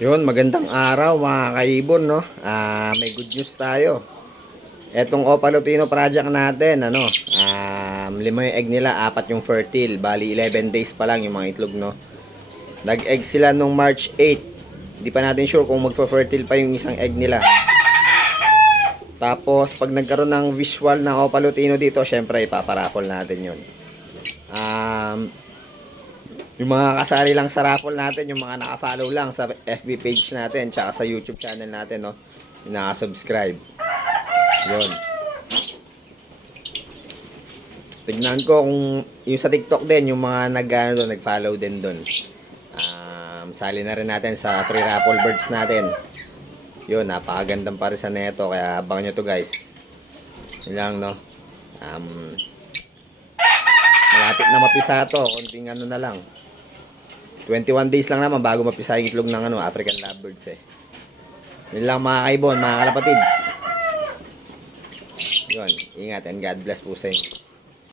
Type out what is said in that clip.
Yun, magandang araw mga kaibon, no? May good news tayo. Etong Opalutino project natin, lima yung egg nila, apat yung fertile. Bali, 11 days pa lang yung mga itlog, no? Nag-egg sila nung March 8. Hindi pa natin sure kung magfa-fertile pa yung isang egg nila. Tapos, pag nagkaroon ng visual ng Opalutino dito, syempre, ipaparaffle natin yun. Yung mga kasali lang sa raffle natin, yung mga naka-follow lang sa FB page natin, tsaka sa YouTube channel natin, no? Yung naka-subscribe. Yun. Tignan ko kung yung sa TikTok din, yung mga nag-follow din doon. Sali na rin natin sa free raffle birds natin. Yun, napakagandang parisan na ito, kaya abangan nyo to guys. Yun lang, no? Malapit na mapisa to, konting na lang. 21 days lang naman bago mapisa yung itlog ng African lovebirds eh. Yun lang mga kaibon, mga kalapatids. Yun, ingat and God bless po sa inyo.